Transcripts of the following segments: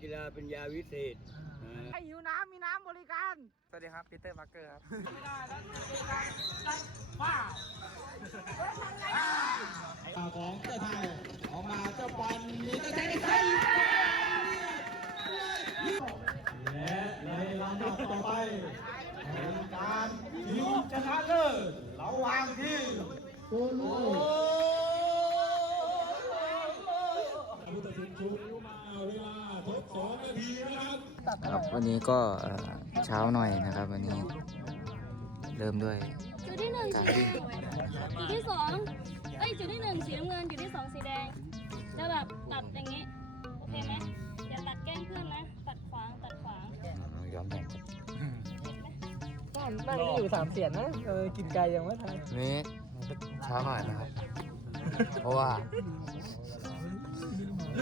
กีฬาเป็นยาวิเศษอ่าใครหิวน้ำมีน้ำบริการ สวัสดีครับปีเตอร์บักเกอร์ครับของเจ้าไทยออกมาเจ้าบอลมีตั้งใจใส่และในลำดับต่อไปเป็นการยิงชนะเลิศระหว่างทีมโอ้ ครับครับวันนี้ก็เอ่อเช้าหน่อยนะครับ วันนี้เริ่มด้วยจุดที่หนึ่งสีแดงจุดที่สองเอ้ยจุดที่หนึ่งสีน้ำเงินจุดที่สองสีแดงจะแบบตัดอย่างนี้โอเคไหมอย่าตัดแกล้งเพื่อนนะตัดขวางตัดขวางย้อมแดงเห็นไหมบ้านบ้านนี้อยู่สามเสียนนะเออกินไก่ยังไม่ทันนี้เช้าหน่อยนะครับ เพราะว่า ค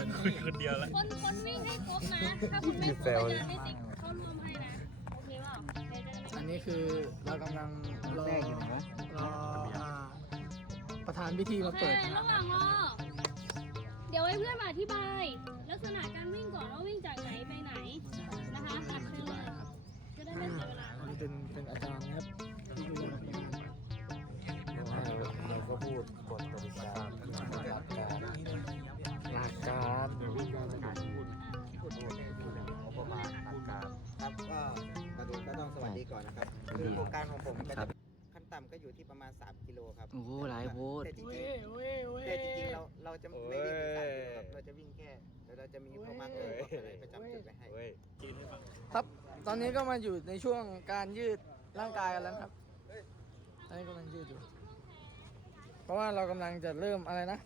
นคนวิ่งให้ครบนะ ถ้าคุณไม่ครบก็จะไม่ติ๊กเข้ารวมให้นะ โอเคเปล่าเดี๋ยวจะได้ไม่อันนี้คือเรากำลังรอแรกอยู่ไหนวะรออ่าประธานพิธีมาเปิดโอคระหว่างรอเดี๋ยวให้เพื่อนมาอธิบาย ลักษณะการวิ่งก่อนว่าวิ่งจากไหนไปไหนนะคะอัดเชิญเลยจะได้ไม่เสียเวลาอันนี้เป็นเป็นอาจารย์นะครับที่ดูแลงานเราก็พูดกฎกติกาหลักการหลั กการพูดงบประมาณหลักการครับก็มาดูก็ต้องสวัสดีก่อนนะครับคือโครงการของผมก็ครัจะบขั้นต่ำก็อยู่ที่ประมาณ 3 กิโลครับโอ้โหหลายโพสต์แต่จริงเว้ยเว้ยเว้ๆยแต่จริงๆเราเราจะไม่วิ่งถึงสามกิโลครับเราจะวิ่งแค่แล้วเราจะมีพวกมาร์คเกอร์พวกอะไรประจำจุดไว้ให้ครับตอนนี้ก็มาอยู่ในช่วงการยืดร่างกายกันแล้วนะครับตอนนี้กำลังยืดอยู่เพราะว่าเรากำลังจะเริ่มอะไรนะ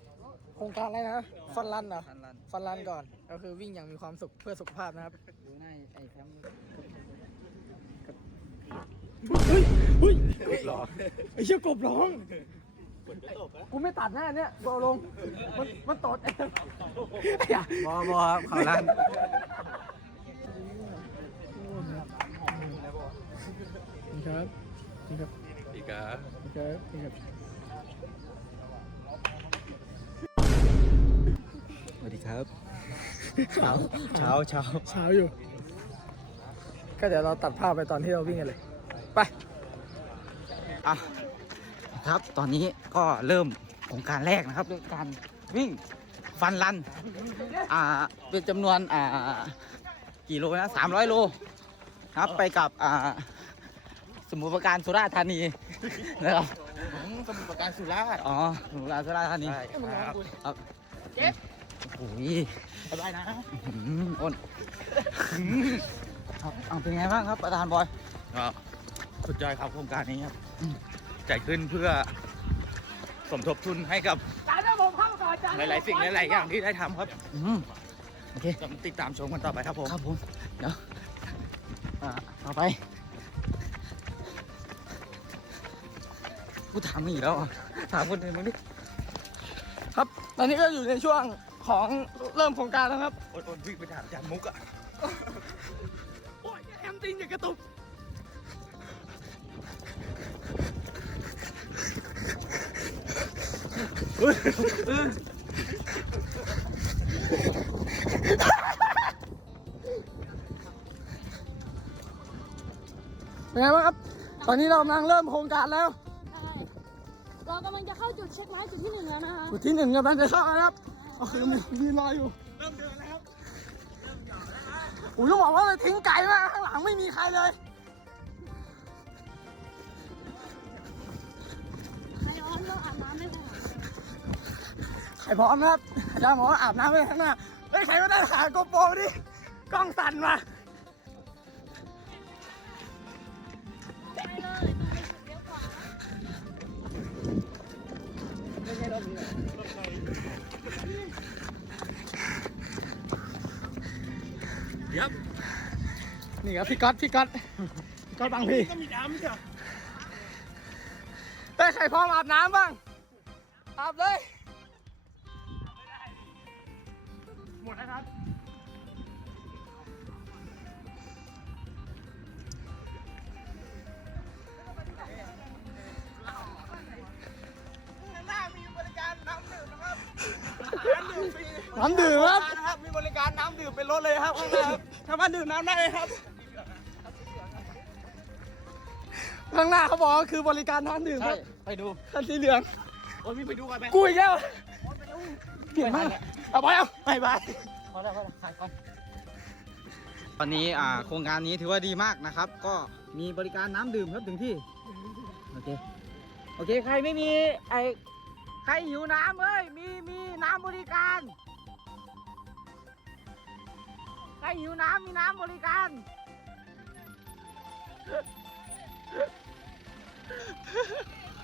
โครงการอะไรนะ ฟันรันเหรอทันรัน ฟันรันก่อน ก็คือวิ่งอย่างมีความสุขเพื่อสุขภาพนะครับ ดูหน้าไอ้แคมป์เฮ้ยเฮ้ยไอ้เชี่ยกบร้องกูไม่ตัดหน้าเนี่ยกูเอาลง มันมันตดเองไอ้ยะบอบอครับเขาลั่นนี่ครับ นี่ครับอีกครับนี่ครับนี่ครับ วัสดีครับ เช้าเช้าเช้าเช้าอยู่ ก็เดี๋ยวเราตัดภาพไปตอนที่เราวิ่งกันเลย ไป อะครับ ตอนนี้ก็เริ่มโครงการแรกนะครับด้วยการวิ่งฟันรัน อ่า เป็นจำนวน อ่า กี่โลนะสามร้อยโล ครับ ไปกับ อ่า สมุทรปราการสุราษฎร์ธานีนะครับสมุทรปราการสุราษฎร์ อ๋อ สมุทรปราการสุราษฎร์ธานีครับครับเจ็บ โอ้ยสบายนะอื้อหืออ้นครับเอาเป็นไงบ้างครับประธานบอยก็สุดยอดครับโครงการนี้ครับจัดขึ้นเพื่อสมทบทุนให้กับหลาย ๆ สิ่งหลาย ๆ อย่างที่ได้ทำครับอืมโอเคจะติดตามชมกันต่อไปครับผมครับผมเดี๋ยวอ่าต่อไปกูถามมึงอีกแล้วอะถามคนอื่นมึงดิครับ ตอนนี้ก็อยู่ในช่วง ของเริ่มโครงการแล้วครับอดๆวิ่งไปถามอาจารย์มุกอะโอ้ยแอมติงอย่ากระตุกเป็นไงบ้างครับ ตอนนี้เรากำลังเริ่มโครงการแล้วใช่เรากำลังจะเข้าจุดเช็คไลท์จุดที่หนึ่งแล้วนะคะ จุดที่หนึ่งกำลังจะเข้าแล้วครับ โอ้ยมีมีรอยอยู่เริ่มเดินแล้วผมจะบอกว่าเราทิ้งไก่มากข้างหลังไม่มีใครเลยใครร้อนเราอาบน้ำไม่พอใครพร้อมนะครับอาจารย์บอกว่าอาบน้ำไปข้างหน้าเฮ้ยใครก็ได้หาโกโปรดิกล้องสั่นมาไปเลยตรงไปจุดเลี้ ยวขวานี่ครับพี่ก๊อตพี่ก๊อตพี่ก๊อตบางพี่ก็มีน้ำจ้ะเฮ้ยใครพร้อมอาบน้ำบ้างอาบเลย รถเลยครับข้างหน้าครับสามารถดื่มน้ำได้ครับข้างหน้าเขาบอกว่าคือบริการน้ำดื่มคใช่รับไปดูคันสีเหลือง โอ้ยพี่ไปดูกันไหมกูอีกแล้วเปลี่ยนมากเอาไปเอาไม่ไปพอแล้วพอแล้วถ่ายก่อนตอนนี้อ่าโครงการนี้ถือว่าดีมากนะครับ ก็มีบริการน้ำดื่มครับถึงที่ โอเค โอเค ใครไม่มีไอใครหิวน้ำเอ้ย มีมีน้ำบริการ ครหิวน้ำมีน้ำบริการ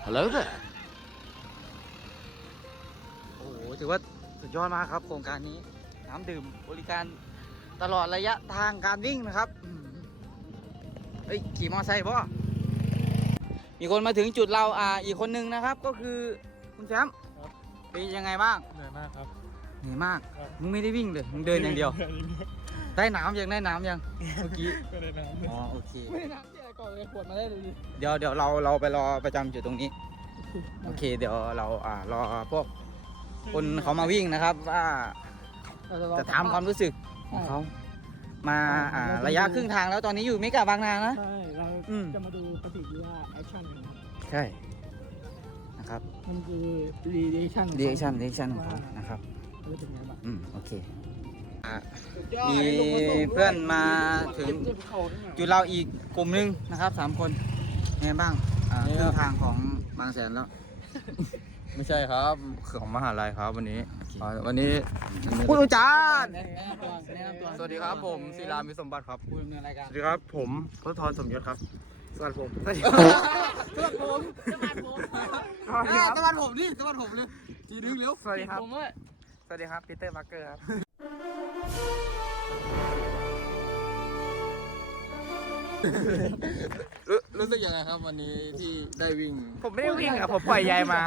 ฮัลโหลเ e โอ้โหถือว่าสุดยอดมากครับ โครงการนี้น้ำดื่มบริการตลอดระยะทางการวิ่งนะครับอืมเฮ้ยขี่มอเตอร์ไซค์ป่ะมีคนมาถึงจุดเราอ่าอีกคนนึงนะครับ ก็คือคุณแชมป์เป็นยังไงบ้างเหนื่อยมากครับ เหนื่อยมาก ครับ มึงไม่ได้วิ่งเลยมึงเดินอย่างเดียว ได้น้ำยังได้น้ำยังเมื่อกี้ก็ได้น้ำอ๋อโอเคไม่ได้น้ำที่อะไรก่อนเลยขวดมาได้เลยดิเดี๋ยวเดี๋ยวเราเราไปรอประจำจุดตรงนี้ โอเค เดี๋ยวเราอ่ารอพวกคนเขามาวิ่งนะครับว่าเราจะรอจะถามความรู้สึกของเขามาอ่าระยะครึ่งทางแล้วตอนนี้อยู่เมกะบางนานะใช่เราอืมจะมาดูปฏิกิริยาแอคชั่นนะครับใช่นะครับมันคือรีแอคชั่นดีแอคชั่นดีแอคชั่นของเขานะครับรู้เป็นไงบ้างอืมโอเคอะ มีเพื่อนมาถึงเจ็บเข่าด้วยจุดเราอีกกลุ่มหนึงนะครับสามคนไงบ้างอ่าครึ่งทางของบางแสนแล้ว ไม่ใช่ครับของมหาลัยครับวันนี้อ่าวันนี้ผู้อาจารย์สวัสดีครับผมศิลามิสมบัติครับ ผู้ดำเนินรายการสวัสดีครับ ผมทศธรสมยศครับ สวัสดีผมสวัสดีสวัสดีผมสวัสดีผมสวัสดีผมนี่สวัสดีผมเลยทีนึงเร็ว สวัสดีครับผมว่าสวัสดีครับปีเตอร์มาร์เกอร์ครับ รู้รู้สึกยังไงครับวันนี้ที่ได้วิ่ง ผมไม่ได้วิ่งครับผมปล่อยยายมา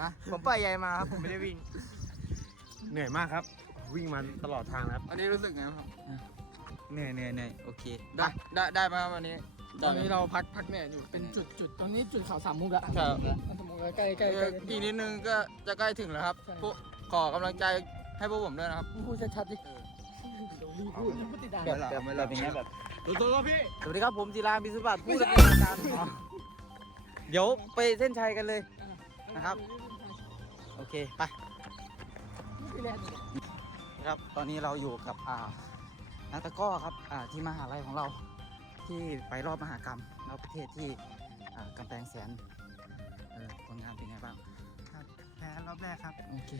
อะผมปล่อยยายมาครับผมไม่ได้วิ่ง เหนื่อยมากครับ วิ่งมาตลอดทางครับวันนี้รู้สึกไงครับ เหนื่อยเหนื่อยเหนื่อยโอเค ได้ได้ได้ไหมครับวันนี้ ตอนนี้เราพักพักเนี่ยอยู่ เป็นจุดจุดตรงนี้จุดเขาสามมุกแล้วครับ สามมุกแล้วใกล้ใกล้เอใกล้ออีกนิดนึงก็จะใกล้ถึงแล้วครับใช่พวกขอกำลังใจ ให้พวกผมด้วยนะครับพูดชัดๆดิเดี๋ยวรีบพูดยังไม่ติดด่าแบบแบบแบบอย่างเงี้ยแบบตัวๆพี่ สวัสดีครับผมจิราบิสุบัติผู้ดำเนินรายการเดี๋ยวไปเส้นชัยกันเลยนะครับ โอเคไปครับตอนนี้เราอยู่กับอ่านักตะกร้อครับอ่าที่มหาลัยของเรา ที่ไปรอบมหากรรมรอบประเทศที่อ่ากำแพงแสนเออผลงานเป็นไงบ้างแพ้รอบแรกครับ โอเค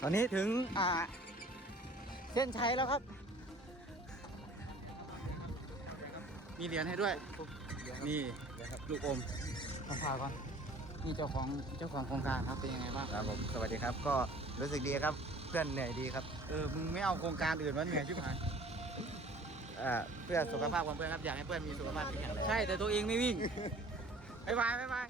ตอนนี้ถึงอ่าเส้นชัยแล้วครับ มีเหรียญให้ด้วย นี่ลูกอมขอพาก่อนนี่เจ้าของเจ้าของโครงการครับเป็นยังไงบ้างครับผมสวัสดีครับ ก็รู้สึกดีครับเพื่อนเหนื่อยดีครับเออมึงไม่เอาโครงการอื่นมาเหนื่อยชิบหายเอ่อเพื่อสุขภาพของเพื่อนครับอยากให้เพื่อนมีสุขภาพที่แข็งแรงใช่แต่ตัวเองไม่วิ่ง บ๊ายบายบ๊ายบาย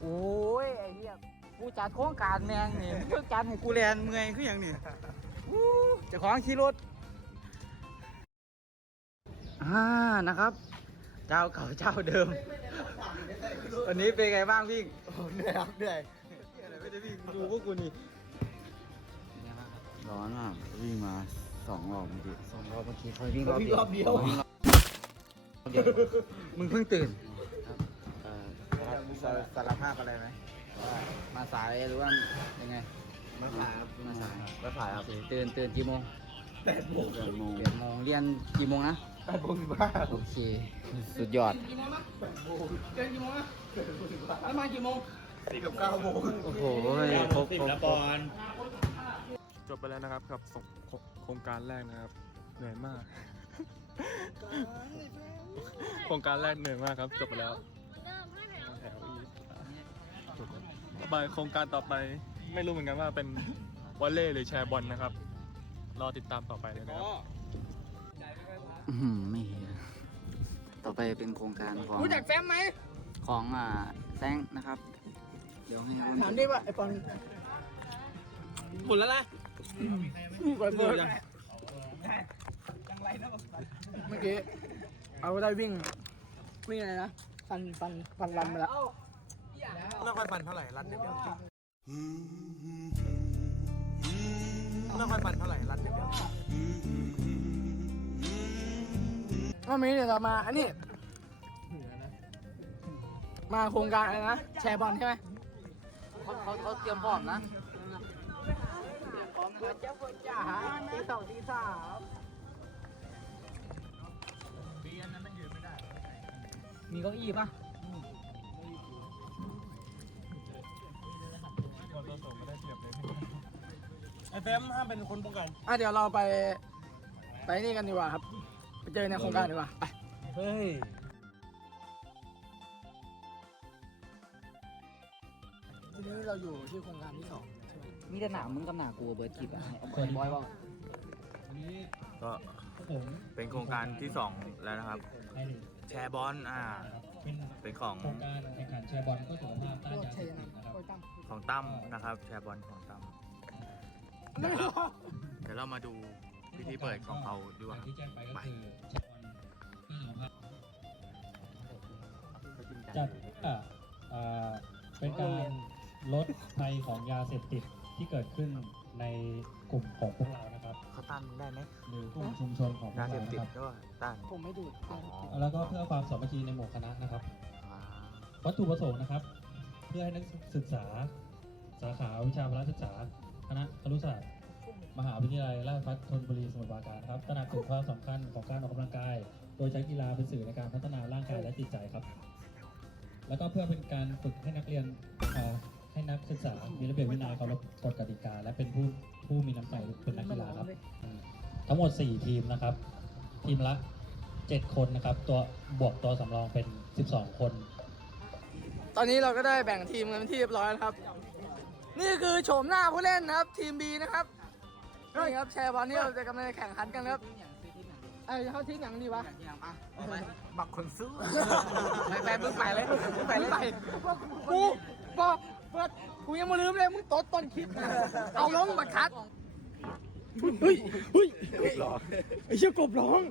โอ้ยไอ้เหี้ยกูจัดโครงการแมงนี่เพื่อจัดให้กูแลนเมื่อยคืออย่างนี้อู้เจะของขี่รถอ่านะครับ เจ้าเก่าเจ้าเดิม วันนี้เป็นไงบ้างวิ่งเหนื่อยครับเหนื่อยไม่ได้วิ่งดูพวกกูนี่ร้อนมากวิ่งมาสองรอบเมื่อกี้สองรอบเมื่อกี้เคยวิ่งรอบเดียว มึงเพิ่งตื่นเอ่อสารสารภาพอะไรไหมว่ามาสายหรือว่ายังไง มาสายครับมาสายมาสายครับโอเคตื่นตื่นกี่โมงแปดโมงแปดโมงแปดโมงเรียนกี่โมงนะแปดโมงสิบห้าโอเค สุดยอดกี่โมงนะเกินกี่โมงนะแล้วมากี่โมงสี่กับเก้าโมงโอ้โหครบครบครบจบไปแล้วนะครับกับส่งโครงการแรกนะครับเหนื่อยมาก โครงการแรกเหนื่อยมากครับ จบไปแล้วแถวอีกจบแล้วต่อไปโครงการต่อไปไม่รู้เหมือนกันว่าเป็นวอลเล่หรือแชร์บอลนะครับ รอติดตามต่อไปเลยนะครับอื้อหือไม่เห็นต่อไปเป็นโครงการของรู้จักแฟมไหมของอ่าแซงนะครับ เดี๋ยวให้คุณถามดิว่าไอ้ปอนหมดแล้วนะปล่อยเปิดเมื่อกี้ เอาได้วิ่ง วิ่งอะไรนะฟันฟันฟันรันไปแล้วไม่ค่อยฟันเท่าไหร่รันอย่างเดียวไม่ค่อยฟันเท่าไหร่รันอย่างเดียววันนี้เดี๋ยวเรามาอันนี้มาโครงการอะไรนะแชร์บอลใช่ไหมเขาเขาเขาเตรียมพร้อมนะตีสองตีสาม มีเก้าอี้ปะเราตัวสูงไม่ได้เปรียบเลยไอเฟมห้ามเป็นคนป้องกันอะเดี๋ยวเราไปไปนี่กันดีกว่าครับ ไปเจอในโครงการดีกว่าไปเฮ้ยทีนี้เราอยู่ที่โครงการที่สองใช่ไหมมีแต่หนามึงกับหนากูเบิร์ดคลิปอะเอาบอยบอกก็เป็นโครงการที่สองแล้วนะครับ แชร์บอลอ่าเป็นของโครงการแข่งขันแชร์บอลเพื่อสุขภาพต้านโคตรยาเชเสยพนะติดนะครับโคตรตั้งของตั้มนะครับ แชร์บอลของตั้มเดี๋ยวเราเดี๋ยวเรามาดูพิธีเปิดของเขาดีกว่าอย่างที่แจ้งไปก็คือแชร์บอลเพื่อสุขภาพจัดอ่าอ่าเป็นการลดภัยของยาเสพติดที่เกิดขึ้นใน กลุ่มของพวกเรานะครับ เขาตั้งได้ไหมหรือกลุ่มชุมชนของพวยากเสเราพติดนะครับก็ตั้งผมไม่ดูดอ๋อแล้วก็เพื่อความสามัคคีในหมู่คณะนะครับ อ่าวัตถุประสงค์นะครับ เพื่อให้นักศึกษา สาขาวิชาพละศึกษาคณะครุศาสตร์มหาวิทยาลัยราชภัฏธนบุรีสมุทรปราการครับตระหนักถึงความสำคัญของการออกกำลังกาย โดยใช้กีฬาเป็นสื่อในการพัฒนาร่างกายและจิตใจครับ แล้วก็เพื่อเป็นการฝึกให้นักเรียนเอ่อ ให้นักศึกษามีระเบียบวินัยเคารพกฎกติกา และเป็นผู้ผู้มีน้ำใจเป็นนักกีฬาครับ ทั้งหมด 4 ทีมนะครับ ทีมละ 7 คนนะครับ ตัวบวกตัวสำรองเป็น 12 คน ตอนนี้เราก็ได้แบ่งทีมกันเป็นที่เรียบร้อยแล้วครับ นี่คือโฉมหน้าผู้เล่นนะครับ ทีม B นะครับนี่ครับแชร์บอลที่เราจะกำลังจะแข่งขันกันครับไอ้ยเขาทิ้งอย่างดีวะบักคนซื้อไปไปมึงไปเลยมึงไปเลยกูบอ เปิดกูยังไม่ลืมเลยมึงตดต้นคลิปเอาลงบัดคัดเฮ้ยเฮ้ยกบร้องไอ้เชี่ยกบร้อง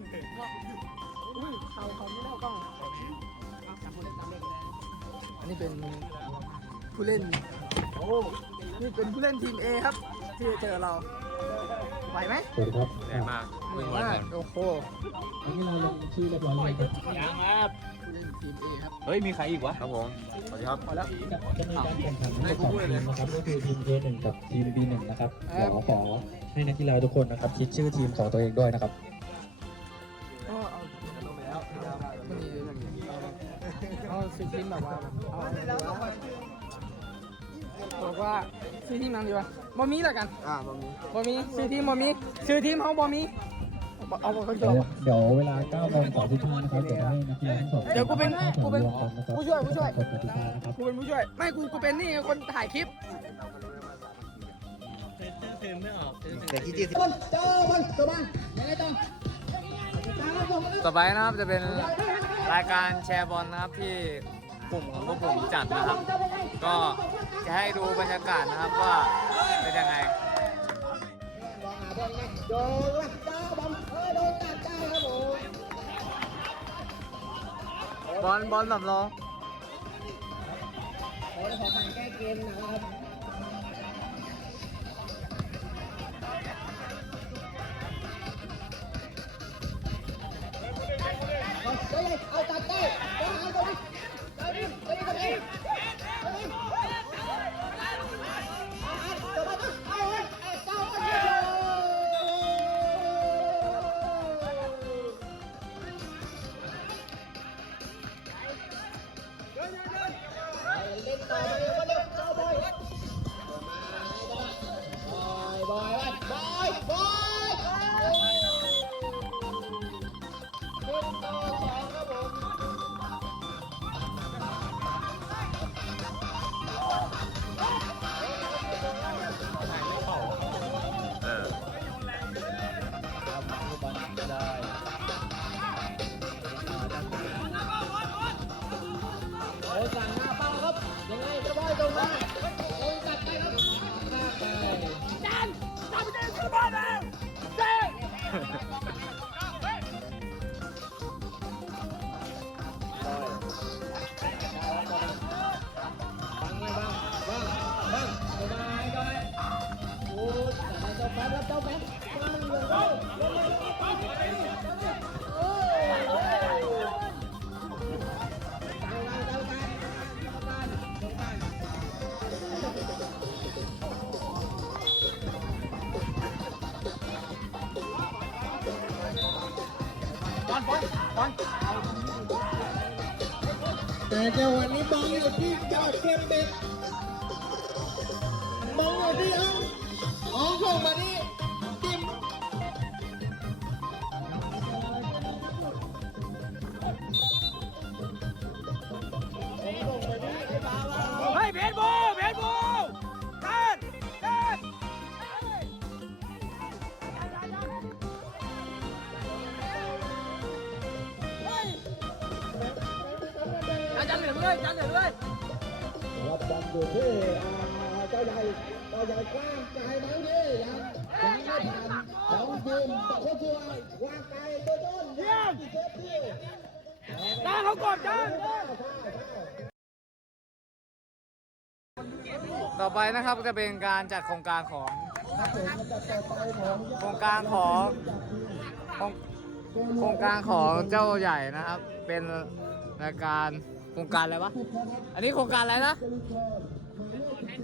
อุ้ยเขาเขาไม่ได้เอากล้องอันนี้เป็นผู้เล่นโอ้นี่เป็นผู้เล่นทีม A ครับ ที่จะเจอเราไหวไหมสวัสดีครับเหนื่อยมากเหนื่อยมากโอ้โหอันนี้เราลงชื่อเรียบร้อยเลยครับผู้เล่น ทีม A ครับ เฮ้ย มีใครอีกวะ ครับผม สวัสดีครับ พอแล้ว จะมีการแข่งขันทั้งหมดสองทีมนะครับก็คือทีม A1 กับทีม B1 นะครับเดี๋ยวขอให้นักกีฬาทุกคนนะครับคิดชื่อทีมของตัวเองด้วยนะครับ ก็เอาลงไปแล้วมันนี่เอาซื้อทีมแบบว่าเอาบอกว่าซื้อทีมนังดีวะบอมีแล้วกัน อ่าบะหมี่บอมีซื้อทีมบอมีซื้อทีมเขาบอมี เอาเอาเขาจเดี๋ยวเดี๋ยวเวลา9โมง35นะครับเดี๋ยวให้นักกีฬาทั้งสองเดี๋ยวกูเป็นกูเป็นผู้ช่วยผู้ช่วยกฎกติกานะครับกูเป็นผู้ช่วย ไม่กูกูเป็นนี่คนถ่ายคลิปเด็กที่จีต่อไปนะครับจะเป็นรายการแชร์บอลนะครับที่กลุ่มของพวกผมจัดนะครับ ก็จะให้ดูบรรยากาศนะครับว่าเป็นยังไง บอลบอลสำรอง เ Vâng, từ ba hai coi. Út, cả đây cho phép, lắp cho phép. Con đường đâu? Lên lên lên. Con, con, con. Để cho Huỳnh บอลอยู่เอ้องอ้องส่งมาที่จิ้มเฮ้ยเบสบูเบสบูกันกันจันเหลืองเลยจันเหลืองเลยรับดันอยู่ที่เจ้าใหญ่ เจ้าใหญ่กว้างไกลไหมนี่ยังยังไม่ผ่านของทีมตะโคชัวกว้างไกลตัวต้นเยี่ยมเซฟที่จ้าเขากดจ้าต่อไปนะครับก็เป็นการจัดโครงการของโครงการของโครงโครงการของเจ้าใหญ่นะครับ เป็นรายการโครงการอะไรวะ อันนี้โครงการอะไรนะ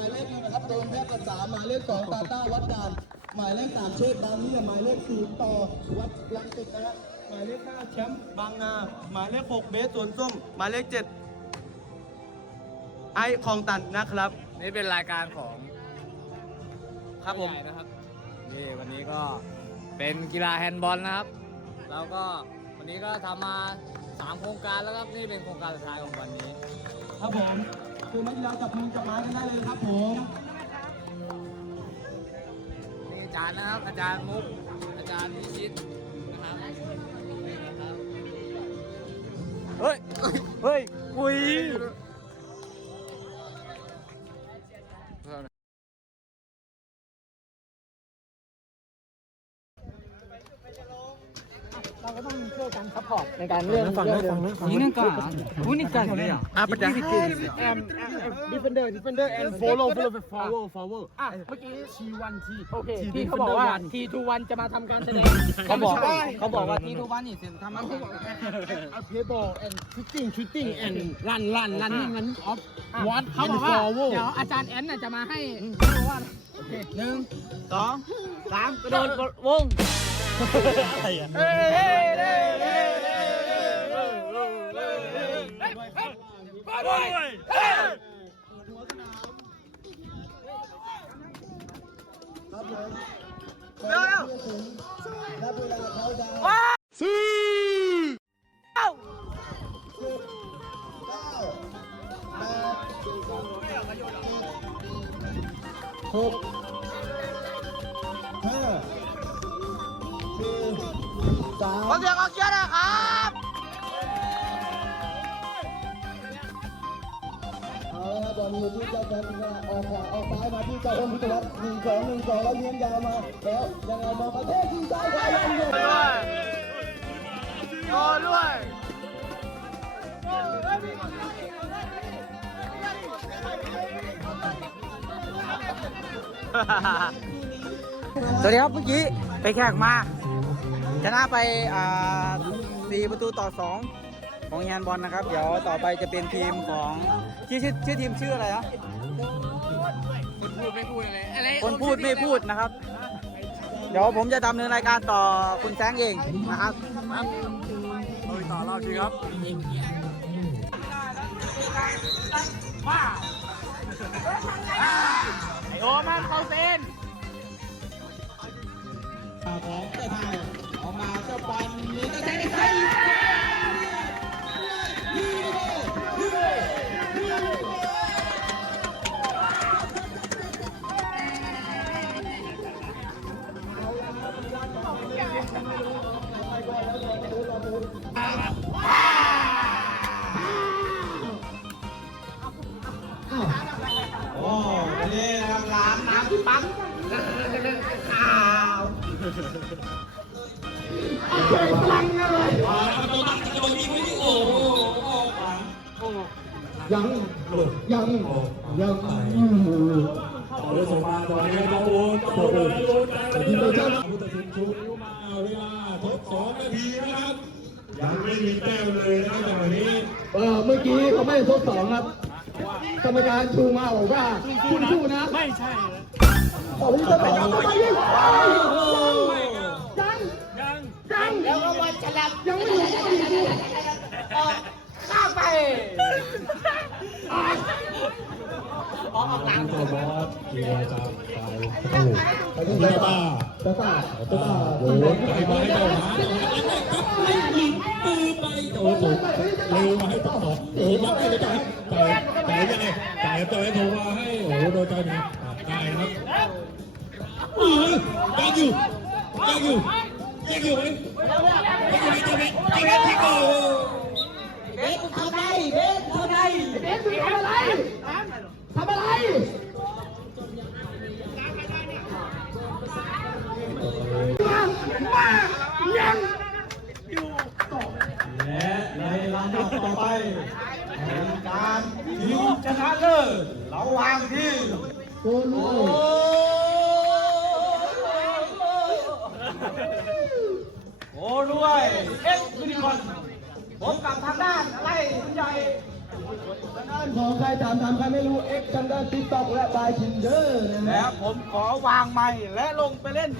มายเลขหนึ่งนะครับโดมแพทย์ภาษาหมายเลขสองตาต้าวัดดานหมายเลขสามเชษบางเฮียหมายเลขสี่ต่อวัดลังสิตนะฮะหมายเลขห้าแชมป์บางนาหมายเลขหกเบสสวนส้มหมายเลขเจ็ดไอคลองตันนะครับ นี่เป็นรายการของครับผม ใหญ่นะครับนี่วันนี้ก็เป็นกีฬาแฮนด์บอลนะครับ แล้วก็วันนี้ก็ทำมาสามโครงการแล้วครับ นี่เป็นโครงการสุดท้ายของวันนี้ ครับผม คือนักกีฬาจับมือจับไม้กันได้เลยครับผมนี่อาจารย์นะครับ อาจารย์มุก อาจารย์พิชิตนะครับนี่นะครับเฮ้ย เฮ้ยอุ้ย ในการเรื่องฟังนะฟังนะฟังนี่ก็ผู้นี่กันเลยอะอะประจักษ์ defender defender and follow follow follow follow อะเมื่อกี้ T 1 T โอเคที่เขาบอกว่า T 2 1จะมาทำการแสดงเขาบอกเขาบอกว่าที่ทุกวันนี่เสียงทำมันเอาเพย์บอล and shooting shooting and run run running นั้น off what เขาบอกว่าเดี๋ยวอาจารย์แอนน่ะจะมาให้รู้ว่าโอเคหนึ่งสองสามกระโดดวงนับเหกห้าสี่สามขอเสียงขอเชียร์หนะครับเอาละครับตอนนี้ที่เจ้าแฟนออกขวาออกซ้ายมาที่เจ้าอมพิทวัฒน์หนึ่งสองหนึ่งสองแล้วเลี้ยงยาวมาแล้วยังไงมองประเทศที่ซ้ายขวายังอยู่ สวัสดีครับเมื่อกี้ไปแข่งมาชนะไปอ่าสี่ประตูต่อสองของยานบอลนะครับ เดี๋ยวต่อไปจะเป็นทีมของชื่อชื่อชื่อทีมชื่ออะไรนะคนพูดไม่พูดอะไรอะไรคนพูดไม่พูดนะครับ เดี๋ยวผมจะดำเนินรายการต่อคุณแซงเองนะครับต่อเล่าจริงครับไอ โอมันเข้าเซนของเจ้าไทยออกมาเจ้าบอลนี่ก็ใช้ใช้โใหญ่พลังเลยอ๋อแล้วประตูตั้งกระโดดยิงไม่ได้โอ้โหโอ้โหยังยังยังเอาด้วยส่งมาตอนนี้ต้องโอนต้องโอนต้องโอนการที่เราจะผู้ตัดสินชูนิ้วมาเวลาทดสองนาทีนะครับยังไม่มีแต้มเลยนะครับจังหวะนี้เออเมื่อกี้เขาไม่ได้ทดสองครับ กรรมการชูมาบอกว่าคุณสู้นะไม่ใช่ขอบคุณครับยังยังยังแล้วก็วันฉลับยังไม่ถึงนาทีข้ามไปตัวบอสกีฬาจากฝ่ายประตูเรือบ้าตาตาตาตาโอ้โหใจมาให้เจ้าหาครับไม่ยิงปืนไปโอ้โหเร็วมาให้ต่อโอ้โหยัดให้เลยจ้ะ แต่แต่ยังไงแต่แต่โทรมาให้โอ้โหโดนเจ้าเนี่ยได้ครับอือยังอยู่ยังอยู่ยังอยู่ไหมยังอยู่ไหมเจ้าเม็ดเจ้าเม็ดที่โก้เบสทำอะไรเบสทำอะไรเบสทำอะไรทำอะไรและในลำดับต่อไป แข่งการชิงชนะเลิศระหว่างทีมโอ้โหโอ้ด้วยเอ็กซ์ยูนิคอนผมกับทางด้านอะไรคุณใหญ่ด้านของใครถามถามใครไม่รู้เอ็กซ์กันด้านติ๊กต็อกและบายทินเดอร์นะและฮะผมขอวางไม้และลงไปเล่น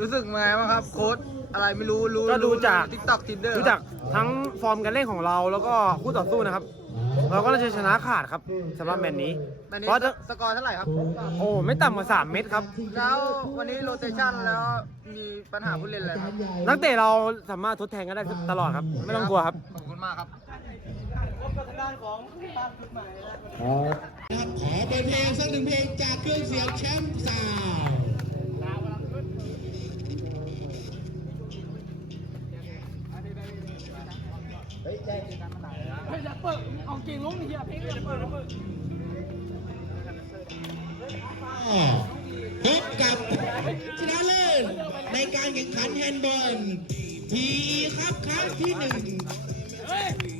รู้สึกไงบ้างครับ โค้ดอะไรไม่รู้รู้ก็ดูจาก ทิกตอกทินเดอร์ดูจาก ทั้งฟอร์มการเล่นของเราแล้วก็คู่ต่อสู้นะครับ เราก็น่าจะชนะขาดครับสำหรับแมตช์นี้ วันนี้เพราะจะสกอร์เท่าไหร่ครับ โอ้ไม่ต่ำกว่า 3 เม็ดครับ แล้ววันนี้โรเตชันแล้วมีปัญหาผู้เล่นอะไรครับ นักเตะเราสามารถทดแทนกันได้ตลอดครับ ไม่ต้องกลัวครับ ขอบคุณมากครับขอเปิดเพลงสักหนึ่งเพลงจากเครื่องเสียงแชมป์สาว พบกับชนะเลิศในการแข่งขันแฮนด์บอลทีครับครั้งที่หนึ่ง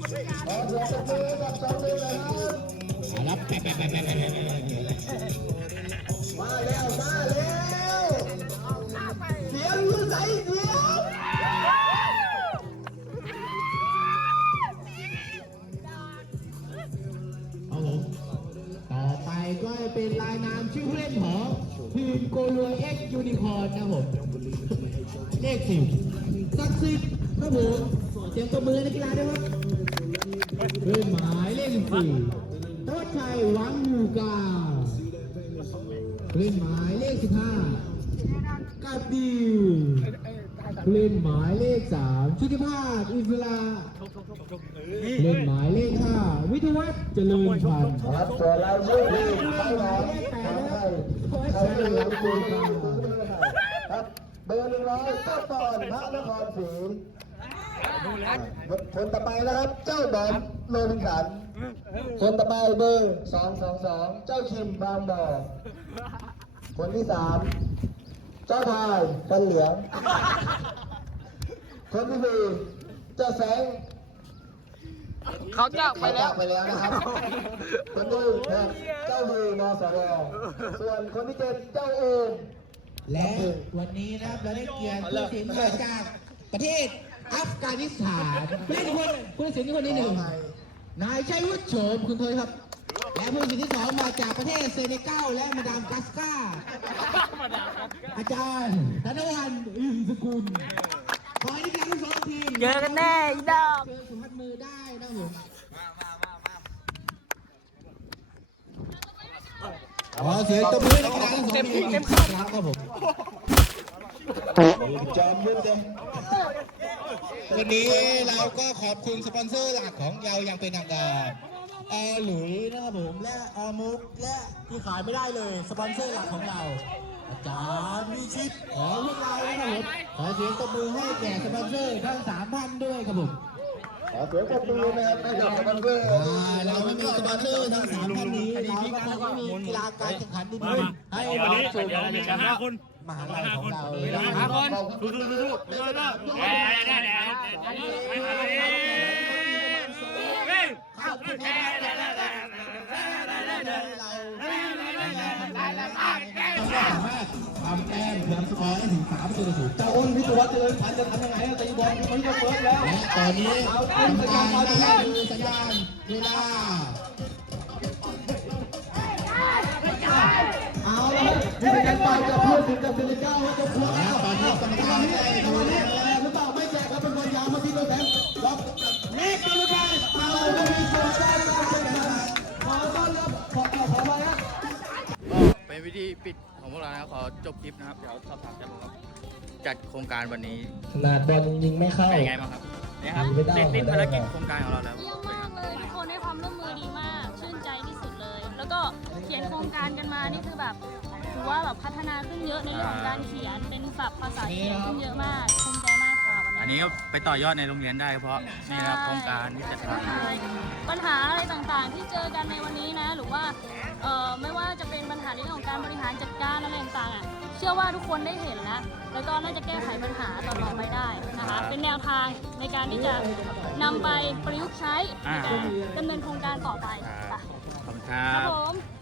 เสียงปรบมือกับสองมือเลยครับรับแปะแปะแปะแปะแป สิทธิ์ครับผมเสียงตบมือในกีฬาด้วยครับเรื่องหมายเลขสี่โต๊ดชัยหวังอยู่กาเล่นหมายเลขสิบห้ากับดิวเล่นหมายเลขสามชุติภาพอิสระเล่นหมายเลขห้าวิทยวัฒน์เจริญพันธ์ครับตัวเราชื่อที่ใครหนอใครใครเป็นหลังคูครับ เบอร์หนึ่งร้อยต้นตอนพระนครศรีคนต่อไปนะครับ เจ้าบอมโรบินสัน คนต่อไปเบอร์สองสองสองเจ้าคิมบางบ่อคนที่สามเจ้าทายฟันเหลือง คนที่สี่เจ้าแสงเขาจากไปแล้วไปแล้วนะครับ คนที่หกเจ้ามือนสวส่วนคนที่เจ็ดเจ้าเอิม และวันนี้นะครับเราได้เกียรติผู้ตัดสินมาจากประเทศอัฟกานิสถานผู้ตัดสินคนผู้ตัดสินคนที่หนึ่งนายชัยวุฒิโฉมคุณเทยครับ และผู้ตัดสินที่สองมาจากประเทศเซเนกัลและมาดามกัสกาอาจารย์ธนวันอินสกุลขอให้นักกีฬาทั้งสองทีมเจอกันแน่อีดอกเจอสุพัดมือได้นะครับผม ขอเสียงตบมือให้นักกีฬาทั้งสองทีมอีกครั้งครับผมจอมยุทธเลยวันนี้เราก็ขอบคุณสปอนเซอร์หลักของเราอย่างเป็นทางการแอร์หลุยนะครับผมและแอร์มุกและที่ขายไม่ได้เลยสปอนเซอร์หลักของเรา อาจารย์มีชิปของพวกเรานะครับผมขอเสียงตบมือให้แก่สปอนเซอร์ทั้งสามท่านด้วยครับผม ขอเสียงปรบมือนะครับให้กับสปอนเซอร์เราไม่มีสปอนเซอร์ทั้งสามท่านนี้เราก็คงไม่มีกีฬาการแข่งขันดีๆให้เราสู่การแข่งขันมหาลัยของเราห้าคนสู้ๆสู้ๆ ทำสกอร์ได้ถึง3ประตูต่อศูนย์เจ้าอ้นวิศวัฒน์เจริญพันธ์จะทำยังไงอะตีบอลมันจะเปิดแล้วและตอนนี้กรรมการได้ดูสัญญาณเวลาเอาละครับนี่เป็นการเป่ากับเพื่อนถึงกับเซเลก้าว่าจะพวงและแล้วตอนนี้กรรมการได้ดูตัวแลนี้แรงหรือเปล่าไม่แจกครับเป็นบอลยาวมาที่ตัวแทนรับเล็กกรรมการเราก็มีส่ วิธีปิดของพวกเรานะครับขอจบคลิปนะครับ เดี๋ยวสอบถามจากผมครับจัดโครงการวันนี้ขนาดบอลยิงไม่เข้า เป็นยังไงบ้างครับเนี่ยครับไม่ได้ เสร็จสิ้นภารกิจโครงการของเราแล้วเยี่ยมมากเลยทุกคนให้ความร่วมมือดีมาก ชื่นใจที่สุดเลย แล้วก็เขียนโครงการกันมานี่คือแบบถือว่าแบบพัฒนาขึ้นเยอะในเรื่องของการเขียนเป็นศัพท์ภาษาเขียนขึ้นเยอะมากภูมิ อันนี้ก็ไปต่อยอดในโรงเรียนได้เพราะนี่นะครับโครงการที่จัดทำใช่ปัญหาอะไรต่างๆ ที่เจอกันในวันนี้นะ หรือว่าเอ่อไม่ว่าจะเป็นปัญหาในเรื่องของการบริหารจัดการอะไรต่างๆอะเชื่อว่าทุกคนได้เห็นแล้วแล้วก็น่าจะแก้ไขปัญหาต่อๆไปได้นะคะ เป็นแนวทางในการที่จะนำไปประยุกต์ใช้ในการดำเนินโครงการต่อไปค่ะขอบคุณครัครับบ ผม